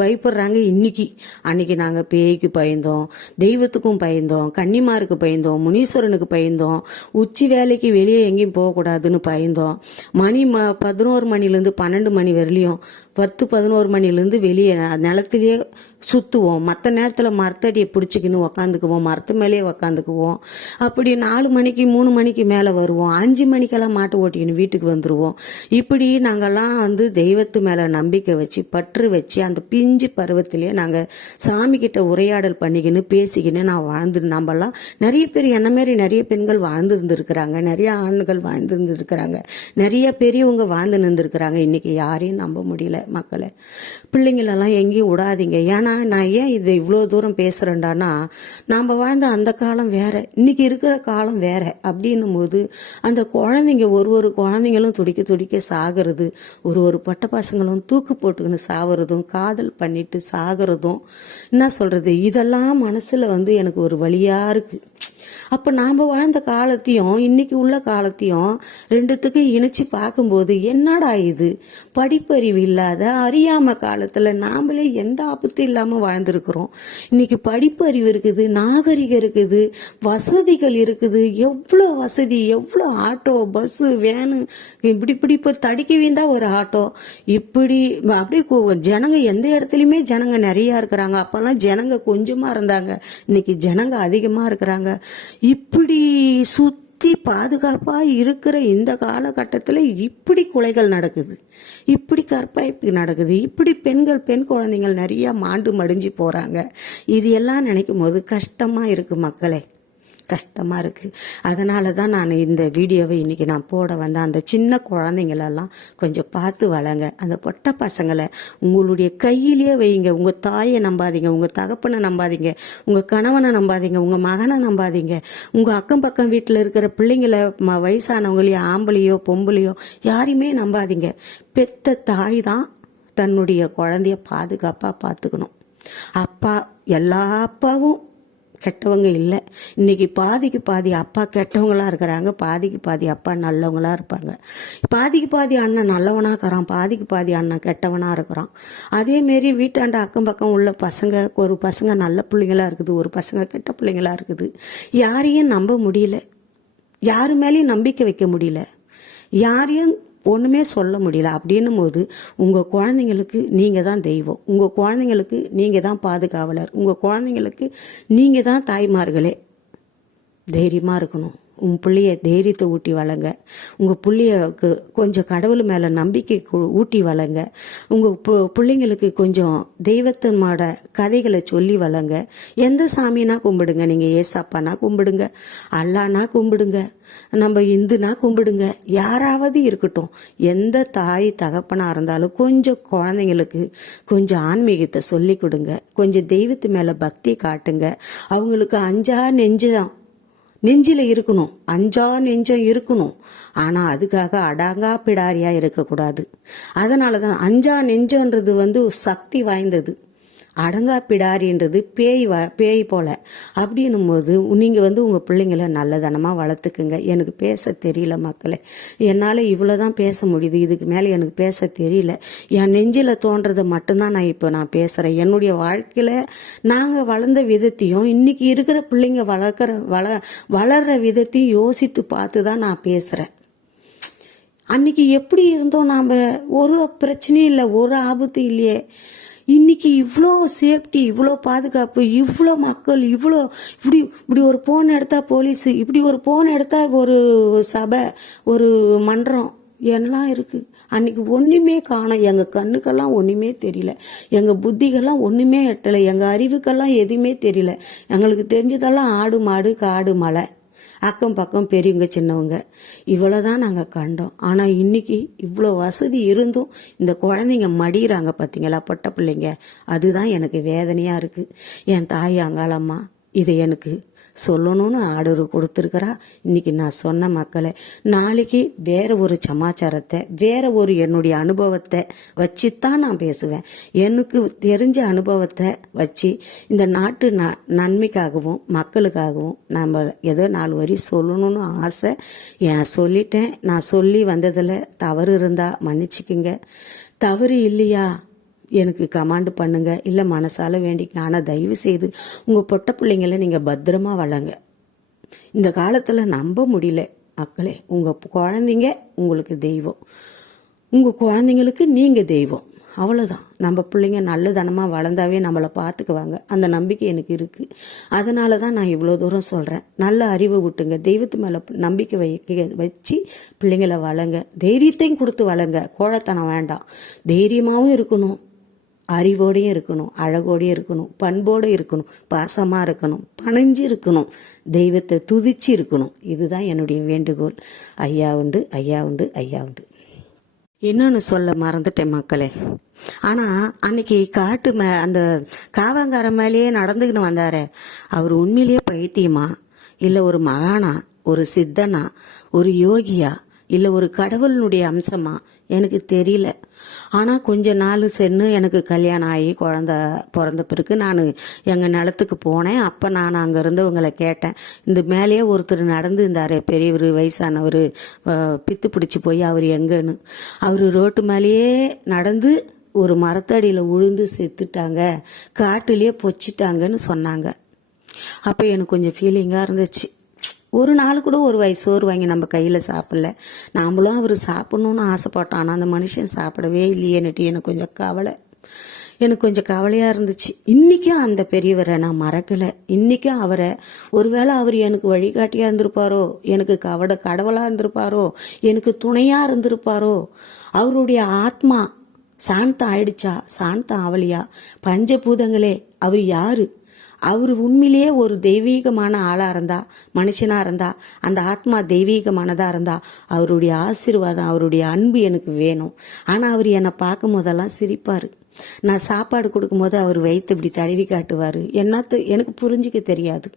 பயப்படுறாங்க இன்னைக்கு. அன்னைக்கு நாங்கள் பேய்க்கு பயந்தோம், தெய்வத்துக்கும் பயந்தோம், கன்னிமாருக்கு பயந்தோம், முனீஸ்வரனுக்கு பயந்தோம், உச்சி வேலைக்கு வெளியே எங்கேயும் போகக்கூடாதுன்னு பயந்தோம். 11 மணிலேருந்து 12 மணி வரலையும் 10-11 மணிலேருந்து வெளியே நிலத்திலேயே சுற்றுவோம். மற்ற நேரத்தில் மரத்தடியை பிடிச்சிக்கின்னு உக்காந்துக்குவோம், மரத்து மேலேயே உக்காந்துக்குவோம். அப்படி 4 மணிக்கு 3 மணிக்கு மேலே வருவோம். 5 மணிக்கெல்லாம் மாட்டு ஓட்டிக்கின்னு வீட்டுக்கு வந்துடுவோம். இப்படி நாங்கள்லாம் தெய்வத்து மேலே நம்பிக்கை வச்சு பற்று வச்சு அந்த பிஞ்சு பருவத்திலேயே நாங்கள் சாமிக்கிட்ட உரையாடல் பண்ணிக்கின்னு பேசிக்கின்னு நம்மலாம் நிறைய பேர் என்ன மாரி நிறைய பெண்கள் வாழ்ந்துருந்துருக்கிறாங்க, நிறைய ஆண்கள் வாழ்ந்துருந்துருக்கிறாங்க, நிறைய பெரியவங்க வாழ்ந்து நின்றுருக்கிறாங்க. இன்னைக்கு யாரையும் நம்ப முடியல மக்களை. பிள்ளைங்களெல்லாம் எங்கேயும் விடாதீங்க. ஏன்னா நான் ஏன் இதை இவ்வளோ தூரம் பேசுறேன்டானா, நாம் வாழ்ந்த அந்த காலம் வேற, இன்னைக்கு இருக்கிற காலம் வேற. அப்படின்னும் போது அந்த குழந்தைங்க ஒரு குழந்தைங்களும் துடிக்க சாகிறது, ஒரு பட்ட பசங்களும் தூக்கு போட்டுக்கின்னு சாவறதும் காதல் பண்ணிட்டு சாகிறதும் என்ன சொல்றது, இதெல்லாம் மனசுல எனக்கு ஒரு வழியா இருக்கு. அப்ப நாம வாழ்ந்த காலத்தையும் இன்னைக்கு உள்ள காலத்தையும் ரெண்டுத்துக்கும் இணைச்சு பார்க்கும்போது என்னடா இது, படிப்பறிவு இல்லாத அறியாம காலத்துல நாமளே எந்த ஆபத்து இல்லாம வாழ்ந்திருக்கிறோம். இன்னைக்கு படிப்பறிவு இருக்குது, நாகரிகம் இருக்குது, வசதிகள் இருக்குது, எவ்வளோ வசதி, எவ்வளோ ஆட்டோ, பஸ், வேனு, இப்படி இப்ப தடிக்க வீந்தா ஒரு ஆட்டோ, இப்படி அப்படியே ஜனங்க எந்த இடத்துலயுமே ஜனங்க நிறைய இருக்கிறாங்க. அப்பெல்லாம் ஜனங்க கொஞ்சமா இருந்தாங்க, இன்னைக்கு ஜனங்க அதிகமா இருக்கிறாங்க. இப்படி சுத்தி பாதுகாப்பா இருக்கிற இந்த காலகட்டத்தில் இப்படி கொலைகள் நடக்குது, இப்படி கற்பழிப்பு நடக்குது, இப்படி பெண் குழந்தைகள் நிறைய மாண்டு மடிஞ்சு போறாங்க. இது எல்லாம் நினைக்கும் போது கஷ்டமா இருக்கு மக்களே, கஷ்டமா இருக்கு. அதனால தான் நான் இந்த வீடியோவை இன்னைக்கு நான் போட வந்தேன். அந்த சின்ன குழந்தைங்களெல்லாம் கொஞ்சம் பார்த்து வளங்க. அந்த பொட்ட பசங்களை உங்களுடைய கையிலேயே வைங்க. உங்க தாயை நம்பாதீங்க, உங்க தகப்பனை நம்பாதீங்க, உங்க கணவனை நம்பாதீங்க, உங்க மகனை நம்பாதீங்க, உங்க அக்கம் பக்கம் வீட்டில் இருக்கிற பிள்ளைங்களை, வயசானவங்களையோ ஆம்பளையோ பொம்பளையோ யாரையுமே நம்பாதீங்க. பெத்த தாய் தான் தன்னுடைய குழந்தைய பாதுகாப்பா பார்த்துக்கணும். அப்பா, எல்லா அப்பாவும் கெட்டவங்க இல்லை. இன்னைக்கு பாதிக்கு பாதி அப்பா கெட்டவங்களா இருக்கிறாங்க, பாதிக்கு பாதி அப்பா நல்லவங்களா இருப்பாங்க. பாதிக்கு பாதி அண்ணன் நல்லவனா இருக்கிறான், பாதிக்கு பாதி அண்ணன் கெட்டவனா இருக்கிறான். அதே மாரி வீட்டாண்ட அக்கம் பக்கம் உள்ள பசங்க, ஒரு பசங்க நல்ல பிள்ளைங்களா இருக்குது, ஒரு பசங்க கெட்ட பிள்ளைங்களா இருக்குது. யாரையும் நம்ப முடியல, யாரு மேலேயும் நம்பிக்கை வைக்க முடியல, யாரையும் ஒண்ணுமே சொல்ல முடியல. அப்படின்னும் போது உங்க குழந்தைங்களுக்கு நீங்க தான் தெய்வம், உங்க குழந்தைங்களுக்கு நீங்க தான் பாதுகாவலர், உங்க குழந்தைங்களுக்கு நீங்க தான் தாய்மார்களே. தைரியமா இருக்கணும். உன் பிள்ளைய தைரியத்தை ஊட்டி வளங்க. உங்க பிள்ளையக்கு கொஞ்சம் கடவுள் மேல நம்பிக்கை ஊட்டி வளங்க. உங்க பிள்ளைங்களுக்கு கொஞ்சம் தெய்வத்தினோட கதைகளை சொல்லி வளங்க. எந்த சாமினா கும்பிடுங்க, நீங்க ஏசாப்பானா கும்பிடுங்க, அல்லானா கும்பிடுங்க, நம்ம இந்துனா கும்பிடுங்க, யாராவது இருக்கட்டும். எந்த தாய் தகப்பனா இருந்தாலும் கொஞ்சம் குழந்தைங்களுக்கு கொஞ்சம் ஆன்மீகத்தை சொல்லி கொடுங்க, கொஞ்சம் தெய்வத்து மேல பக்தி காட்டுங்க. அவங்களுக்கு அஞ்சா நெஞ்சில இருக்கணும், அஞ்சா நெஞ்சம் இருக்கணும். ஆனா அதுக்காக அடங்கா பிடாரியா இருக்கக்கூடாது. அதனாலதான் அஞ்சா நெஞ்சன்றது சக்தி வாய்ந்தது, அடங்கா பிடாரின்றது பேய் போல. அப்படின்னும் போது நீங்க உங்க பிள்ளைங்களை நல்லதனமா வளர்த்துக்குங்க. எனக்கு பேச தெரியல மக்களே, என்னால இவ்வளவுதான் பேச முடியுது, இதுக்கு மேல எனக்கு பேச தெரியல. என் நெஞ்சில தோன்றதை மட்டும்தான் நான் பேசுறேன். என்னுடைய வாழ்க்கையில நாங்க வளர்ந்த விதத்தையும் இன்னைக்கு இருக்கிற பிள்ளைங்க வளர்ற விதத்தையும் யோசித்து பார்த்துதான் நான் பேசுறேன். அன்னைக்கு எப்படி இருந்தோம் நாம, ஒரு பிரச்சனையும் இல்லை, ஒரு ஆபத்து இல்லையே. இன்னைக்கு இவ்வளோ சேஃப்டி, இவ்வளோ பாதுகாப்பு, இவ்வளோ மக்கள், இப்படி ஒரு போன் எடுத்தா போலீஸ், இப்படி ஒரு போன் எடுத்தா ஒரு சபை, ஒரு மன்றம் எல்லாம் இருக்கு. அன்னைக்கு ஒண்ணுமே காணோம். எங்க கண்ணுக்கெல்லாம் ஒண்ணுமே தெரியல, எங்க புத்திகள்லாம் ஒண்ணுமே எட்டலை, எங்க அறிவுக்கெல்லாம் எதுவுமே தெரியல. எங்களுக்கு தெரிஞ்சதெல்லாம் ஆடு மாடு காடு மலை, அக்கம் பக்கம் பெரியவங்க சின்னவங்க, இவ்வளவுதான் நாங்க கண்டோம். ஆனா இன்னைக்கு இவ்வளோ வசதி இருந்தும் இந்த குழந்தைங்க மடிகிறாங்க பாத்தீங்களா, பொட்ட பிள்ளைங்க. அதுதான் எனக்கு வேதனையா இருக்கு. என் தாய் அங்காளம்மா இதை எனக்கு சொல்லணும்னு ஆர்டர் கொடுத்துருக்கிறா. இன்னைக்கு நான் சொன்ன மக்களை, நாளைக்கு வேற ஒரு சமாச்சாரத்தை, வேற ஒரு என்னுடைய அனுபவத்தை வச்சுத்தான் நான் பேசுவேன். எனக்கு தெரிஞ்ச அனுபவத்தை வச்சு இந்த நாட்டு நன்மைக்காகவும் மக்களுக்காகவும் நம்ம ஏதோ 4 வரி சொல்லணும்னு ஆசை. சொல்லிட்டேன். நான் சொல்லி வந்ததுல தவறு இருந்தா மன்னிச்சுக்குங்க. தவறு இல்லையா எனக்கு கமாண்ட் பண்ணுங்க, இல்ல மனசால வேண்டிக்க. ஆனா தயவு செய்து உங்க பொட்ட பிள்ளைங்களை நீங்க பத்திரமா வளங்க. இந்த காலத்துல நம்ப முடியல மக்களே. உங்க குழந்தைங்க உங்களுக்கு தெய்வம், உங்க குழந்தைங்களுக்கு நீங்க தெய்வம், அவ்வளவுதான். நம்ம பிள்ளைங்க நல்லதனமா வளர்ந்தாவே நம்மளை பார்த்துக்குவாங்க, அந்த நம்பிக்கை எனக்கு இருக்கு. அதனாலதான் நான் இவ்வளவு தூரம் சொல்றேன். நல்ல அறிவை விட்டுங்க, தெய்வத்து மேல நம்பிக்கை வச்சு பிள்ளைங்களை வளங்க. தைரியத்தையும் கொடுத்து வளங்க. கோழத்தனம் வேண்டாம். தைரியமாவும் இருக்கணும், அறிவோடையும் இருக்கணும், அழகோடையும் இருக்கணும், பண்போடு இருக்கணும், பாசமா இருக்கணும், பணிஞ்சு இருக்கணும், தெய்வத்தை துதிச்சு இருக்கணும். இதுதான் என்னுடைய வேண்டுகோள். ஐயா உண்டு, ஐயா உண்டு, ஐயா உண்டு. இன்னொன்னு சொல்ல மறந்துட்டேன் மக்களே. ஆனா அன்னைக்கு அந்த காவங்கார மேலேயே நடந்துக்கின்னு வந்தாரே, அவர் உண்மையிலேயே பைத்தியமா, இல்ல ஒரு மகானா, ஒரு சித்தனா, ஒரு யோகியா, இல்ல ஒரு கடவுளுடைய அம்சமா எனக்கு தெரியல. ஆனால் கொஞ்ச நாள் சென்று எனக்கு கல்யாணம் ஆகி குழந்த பிறந்த பிறகு நான் எங்கள் நிலத்துக்கு போனேன். அப்போ நான் அங்கே இருந்தவங்களை கேட்டேன், இந்த மேலேயே ஒருத்தர் நடந்து இருந்தார், பெரியவர் வயசானவர், பித்து பிடிச்சி போய் அவர் எங்கன்னு. அவர் ரோட்டு மேலேயே நடந்து ஒரு மரத்தடியில் உழுந்து செத்துட்டாங்க, காட்டுலேயே பொச்சிட்டாங்கன்னு சொன்னாங்க. அப்போ எனக்கு கொஞ்சம் ஃபீலிங்காக இருந்துச்சு. ஒரு நாள் கூட ஒரு வயசு சோறு வாங்கி நம்ம கையில் சாப்பிடல, நாமளும் அவர் சாப்பிட்ணுன்னு ஆசைப்பட்டோம், ஆனால் அந்த மனுஷன் சாப்பிடவே இல்லையேன்னுட்டு எனக்கு கொஞ்சம் கவலையாக இருந்துச்சு. இன்றைக்கும் அந்த பெரியவரை நான் மறக்கலை. இன்றைக்கும் அவரை, ஒருவேளை அவர் எனக்கு வழிகாட்டியாக இருந்திருப்பாரோ, எனக்கு கடவுளாக இருந்திருப்பாரோ, எனக்கு துணையாக இருந்திருப்பாரோ, அவருடைய ஆத்மா சாந்தம் ஆயிடுச்சா சாந்தம் ஆவலியா? பஞ்சபூதங்களே, அவர் யாரு? அவர் உண்மையிலேயே ஒரு தெய்வீகமான ஆளாக இருந்தா, மனுஷனாக இருந்தா, அந்த ஆத்மா தெய்வீகமானதாக இருந்தா, அவருடைய ஆசீர்வாதம், அவருடைய அன்பு எனக்கு வேணும். ஆனால் அவர் என்னை பார்க்கும் போதெல்லாம் சிரிப்பார். நான் சாப்பாடு கொடுக்கும்போது அவர் வயிற்று இப்படி தடவி காட்டுவார். எனக்கு புரிஞ்சிக்க தெரியாது.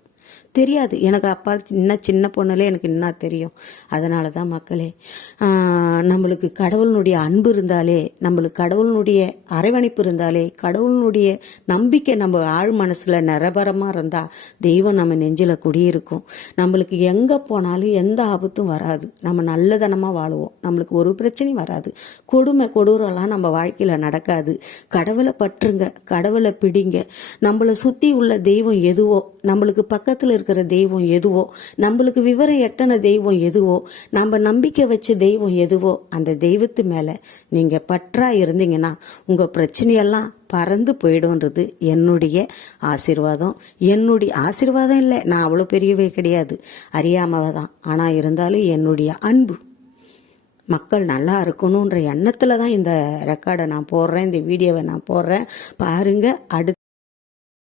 எனக்கு அப்பா இன்னும் சின்ன பொண்ணுலே எனக்கு என்ன தெரியும். அதனால தான் மக்களே, நம்மளுக்கு கடவுளுடைய அன்பு இருந்தாலே, நம்மளுக்கு கடவுளுடைய அரவணைப்பு இருந்தாலே, கடவுளுடைய நம்பிக்கை நம்ம ஆழ் மனசில் நிரபரமாக இருந்தால் தெய்வம் நம்ம நெஞ்சில் குடியிருக்கும். நம்மளுக்கு எங்கே போனாலும் எந்த ஆபத்தும் வராது. நம்ம நல்லதனமாக வாழுவோம். நம்மளுக்கு ஒரு பிரச்சனையும் வராது. கொடூரம்லாம் நம்ம வாழ்க்கையில் நடக்காது. கடவுளை பற்றுங்க, கடவுளை பிடிங்க. நம்மளை சுற்றி உள்ள தெய்வம் எதுவோ, நம்மளுக்கு பக்கத்தில் இருக்கிற தெய்வம் எதுவோ, நம்மளுக்கு விவரம் எட்டன தெய்வம் எதுவோ, நம்ம நம்பிக்கை வச்ச தெய்வம் எதுவோ, அந்த தெய்வத்து மேல நீங்க பற்றா இருந்தீங்கன்னா உங்க பிரச்சனையெல்லாம் பறந்து போயிடும்ன்றது என்னுடைய ஆசீர்வாதம். என்னுடைய ஆசீர்வாதம் இல்லை, நான் அவ்வளோ பெரியவே கிடையாது, அறியாமவ தான். ஆனால் இருந்தாலும் என்னுடைய அன்பு மக்கள் நல்லா இருக்கணுன்ற எண்ணத்தில் தான் இந்த ரெக்கார்டை நான் போடுறேன், இந்த வீடியோவை நான் போடுறேன். பாருங்க.